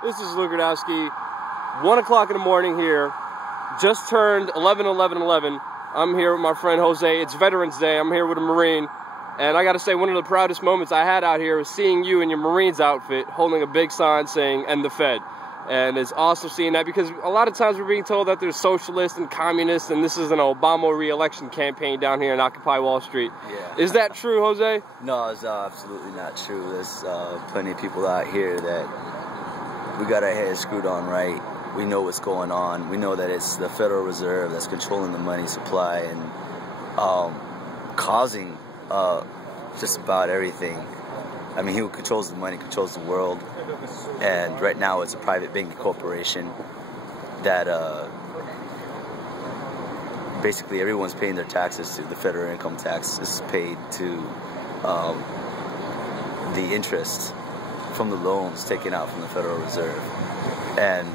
This is Luke Gradowski. 1 o'clock in the morning here. Just turned 11:11. I'm here with my friend Jose. It's Veterans Day. I'm here with a Marine. And I got to say, one of the proudest moments I had out here was seeing you in your Marine's outfit holding a big sign saying, "End the Fed." And it's awesome seeing that because a lot of times we're being told that there's socialists and communists and this is an Obama re-election campaign down here in Occupy Wall Street. Yeah. Is that true, Jose? No, it's absolutely not true. There's plenty of people out here that we got our heads screwed on right. We know what's going on. We know that it's the Federal Reserve that's controlling the money supply and causing just about everything. I mean, who controls the money controls the world. And right now it's a private banking corporation that basically everyone's paying their taxes to. The federal income tax is paid to the interest from the loans taken out from the Federal Reserve. And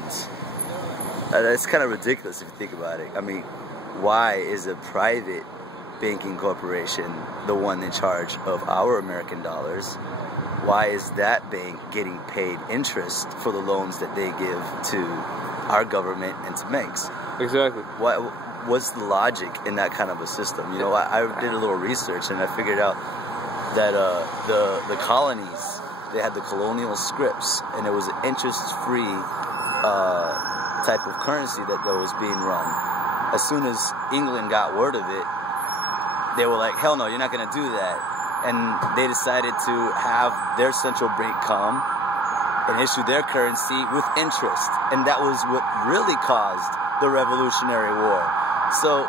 it's kind of ridiculous if you think about it. I mean, why is a private banking corporation the one in charge of our American dollars? Why is that bank getting paid interest for the loans that they give to our government and to banks? Exactly. What's the logic in that kind of a system? You know, I did a little research and I figured out that the colonies, they had the colonial scripts, and it was an interest-free type of currency that was being run. As soon as England got word of it, they were like, hell no, you're not going to do that. And they decided to have their central bank come and issue their currency with interest. And that was what really caused the Revolutionary War. So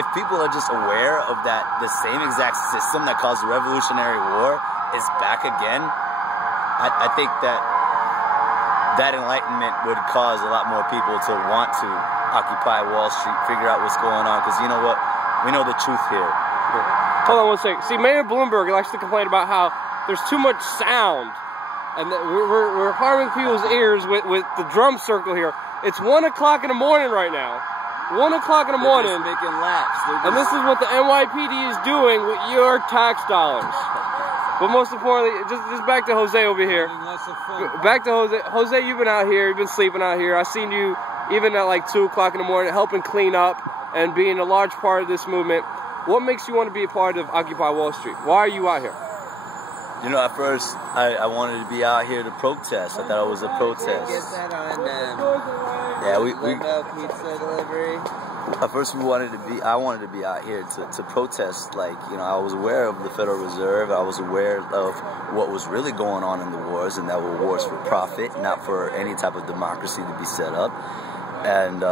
if people are just aware of that, the same exact system that caused the Revolutionary War is back again, I think that enlightenment would cause a lot more people to want to occupy Wall Street, figure out what's going on, because you know what? We know the truth here. Hold on one second. See, Mayor Bloomberg likes to complain about how there's too much sound, and that we're harming people's ears with the drum circle here. It's 1 o'clock in the morning right now. 1 o'clock in the morning. They're just making laps. And this is what the NYPD is doing with your tax dollars. But most importantly, just back to Jose over here. Back to Jose. Jose, you've been out here. You've been sleeping out here. I've seen you even at like 2 o'clock in the morning helping clean up and being a large part of this movement. What makes you want to be a part of Occupy Wall Street? Why are you out here? You know, at first, I wanted to be out here to protest. I thought it was a protest. Get that on Yeah, we pizza delivery. At first, I wanted to be out here to protest. Like, you know, I was aware of the Federal Reserve. I was aware of what was really going on in the wars, and that were wars for profit, not for any type of democracy to be set up. And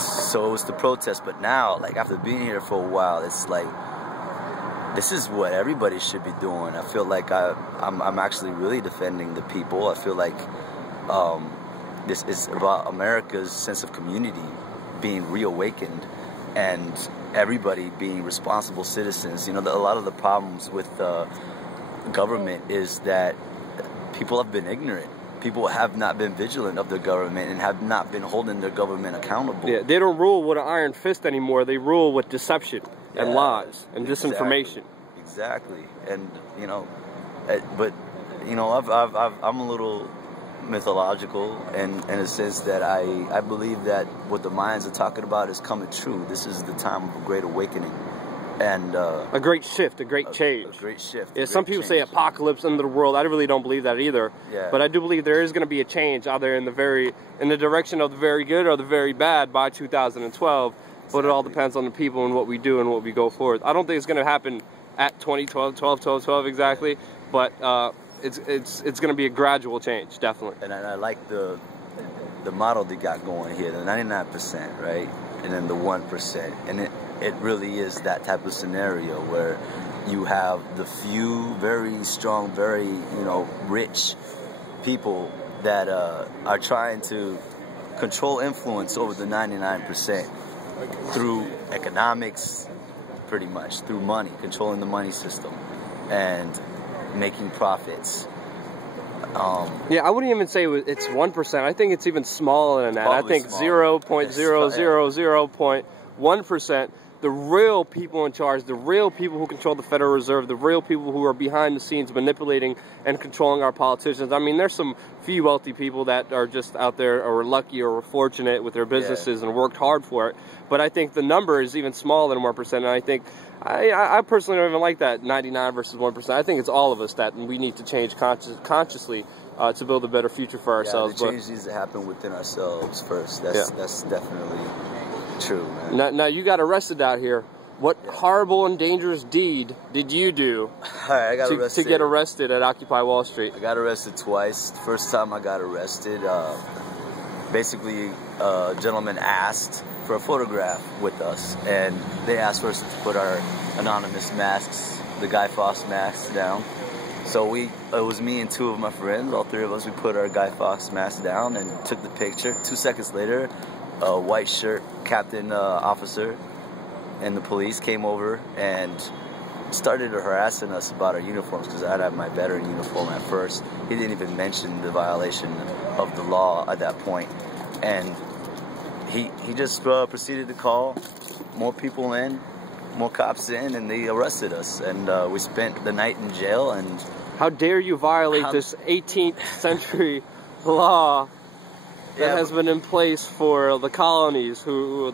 so it was to protest. But now, like, after being here for a while, it's like, this is what everybody should be doing. I feel like I'm actually really defending the people. I feel like this is about America's sense of community being reawakened and everybody being responsible citizens. You know, a lot of the problems with government is that people have been ignorant. People have not been vigilant of their government and have not been holding their government accountable. Yeah, they don't rule with an iron fist anymore. They rule with deception and lies and disinformation. Exactly. And you know, but you know, I'm a little mythological in a sense that I believe that what the Mayans are talking about is coming true. This is the time of a great awakening. And a great shift, a great change. A great shift. Yeah, some people say apocalypse under the world. I really don't believe that either. Yeah. But I do believe there is going to be a change either in the direction of the very good or the very bad by 2012. Exactly. But it all depends on the people and what we do and what we go forward. I don't think it's going to happen at 2012, 12 exactly. But it's going to be a gradual change, definitely. And I like the model they got going here, the 99%, right? And then the 1%. And it really is that type of scenario where you have the few very strong, very, you know, rich people that are trying to control influence over the 99% through economics, pretty much, through money, controlling the money system and making profits. Yeah, I wouldn't even say it's 1%. I think it's even smaller than that. I think smaller. 0.0001%. the real people in charge, the real people who control the Federal Reserve, the real people who are behind the scenes manipulating and controlling our politicians. I mean, there's some few wealthy people that are just out there or lucky or fortunate with their businesses and worked hard for it. But I think the number is even smaller than 1%. And I think, I personally don't even like that 99 versus 1%. I think it's all of us that we need to change consciously to build a better future for ourselves. The change needs to happen within ourselves first. That's definitely true, man. Now you got arrested out here. What horrible and dangerous deed did you do I got arrested. to get arrested at Occupy Wall Street? I got arrested twice. First time I got arrested, basically a gentleman asked for a photograph with us, and they asked us to put our anonymous masks, the Guy Fawkes masks, down. So it was me and two of my friends, all three of us, we put our Guy Fawkes masks down and took the picture. 2 seconds later, a white shirt captain officer and the police came over and started harassing us about our uniforms, because I had my veteran uniform at first. He didn't even mention the violation of the law at that point. And he just proceeded to call more people in, more cops in, and they arrested us. And we spent the night in jail. And how dare you violate this 18th century law that has been in place for the colonists who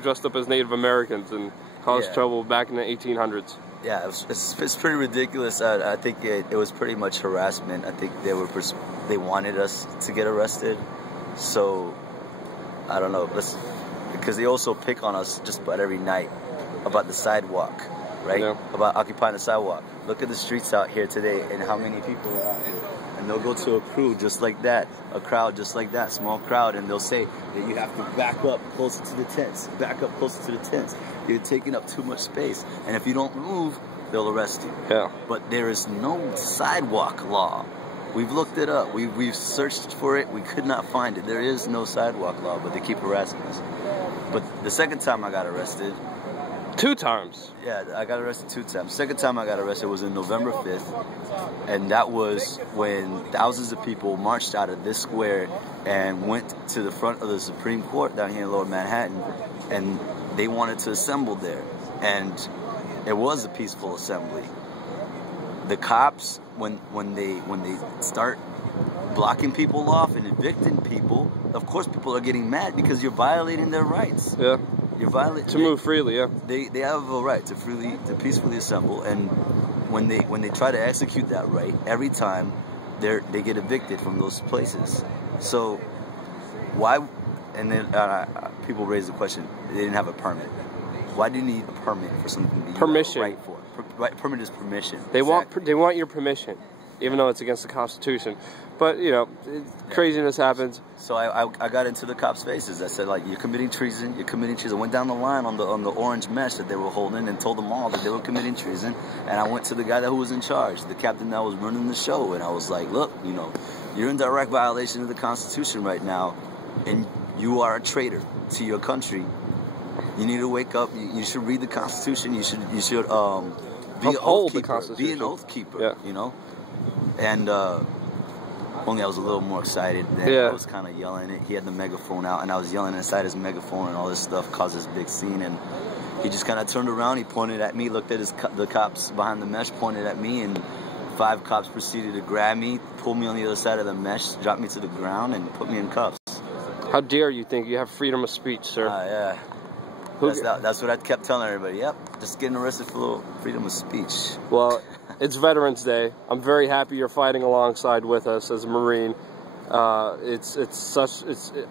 dressed up as Native Americans and caused trouble back in the 1800s. Yeah, it's pretty ridiculous. I think it was pretty much harassment. I think they wanted us to get arrested. So I don't know, because they also pick on us just about every night about the sidewalk, right? Yeah. About occupying the sidewalk. Look at the streets out here today and how many people are out here. And they'll go to a crew just like that, a crowd just like that, small crowd, and they'll say that you have to back up closer to the tents, back up closer to the tents. You're taking up too much space, and if you don't move, they'll arrest you. Yeah. But there is no sidewalk law. We've looked it up. We've searched for it. We could not find it. There is no sidewalk law, but they keep harassing us. But the second time I got arrested... 2 times? Yeah, I got arrested 2 times. Second time I got arrested was on November 5th. And that was when thousands of people marched out of this square and went to the front of the Supreme Court down here in Lower Manhattan. And they wanted to assemble there. And it was a peaceful assembly. The cops, when they start blocking people off and evicting people, of course people are getting mad because you're violating their rights. Yeah. You're violating to move freely. Yeah. They have a right to peacefully assemble, and when they try to execute that right, every time they get evicted from those places. So why? And then people raise the question: they didn't have a permit. Why do you need a permit for something that you permission? Have a right for? Permit is permission. They want your permission, even though it's against the Constitution. But, you know, craziness happens. So I got into the cops' faces. I said, like, you're committing treason, you're committing treason. I went down the line on the orange mesh that they were holding and told them all that they were committing treason. And I went to the guy who was in charge, the captain that was running the show. And I was like, look, you know, you're in direct violation of the Constitution right now. And you are a traitor to your country. You need to wake up. You should read the Constitution. You should be an oath keeper. Be an oath keeper, you know? And only I was a little more excited. Then I was kind of yelling it. He had the megaphone out, and I was yelling inside his megaphone, and all this stuff caused this big scene. And he just kind of turned around. He pointed at me, looked at the cops behind the mesh, pointed at me, and 5 cops proceeded to grab me, pull me on the other side of the mesh, drop me to the ground, and put me in cuffs. How dare you think you have freedom of speech, sir? Yeah. That's what I kept telling everybody. Yep, just getting arrested for a little freedom of speech. Well, it's Veterans Day. I'm very happy you're fighting alongside with us as a Marine.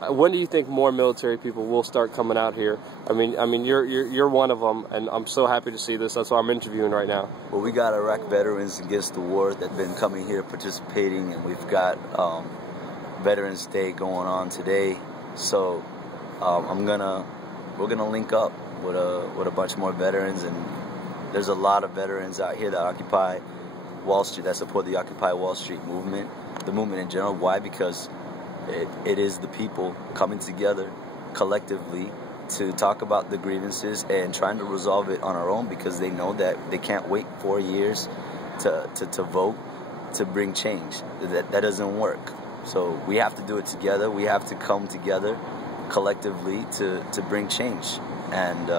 When do you think more military people will start coming out here? I mean, you're one of them, and I'm so happy to see this. That's why I'm interviewing right now. Well, we got Iraq veterans against the war that've been coming here participating, and we've got Veterans Day going on today. So we're gonna link up with a bunch more veterans, and there's a lot of veterans out here that occupy Wall Street, that support the Occupy Wall Street movement, the movement in general. Why? Because it is the people coming together collectively to talk about the grievances and trying to resolve it on our own, because they know that they can't wait 4 years to vote to bring change. That doesn't work. So we have to do it together. We have to come together collectively to bring change. And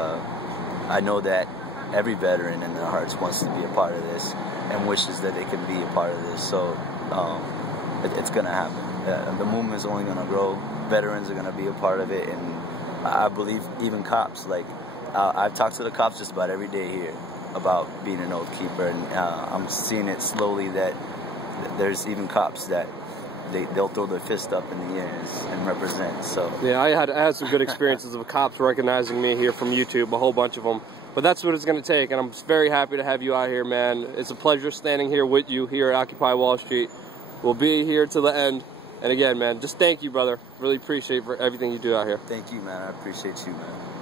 I know that every veteran in their hearts wants to be a part of this and wishes that they can be a part of this. So it's going to happen. The movement is only going to grow. Veterans are going to be a part of it, and I believe even cops. Like I've talked to the cops just about every day here about being an oath keeper, and I'm seeing it slowly that there's even cops that they'll throw their fist up in the air and represent. So yeah, I had some good experiences of cops recognizing me here from YouTube, a whole bunch of them. But that's what it's going to take, and I'm very happy to have you out here, man. It's a pleasure standing here with you here at Occupy Wall Street. We'll be here till the end. And again, man, just thank you, brother. Really appreciate for everything you do out here. Thank you, man. I appreciate you, man.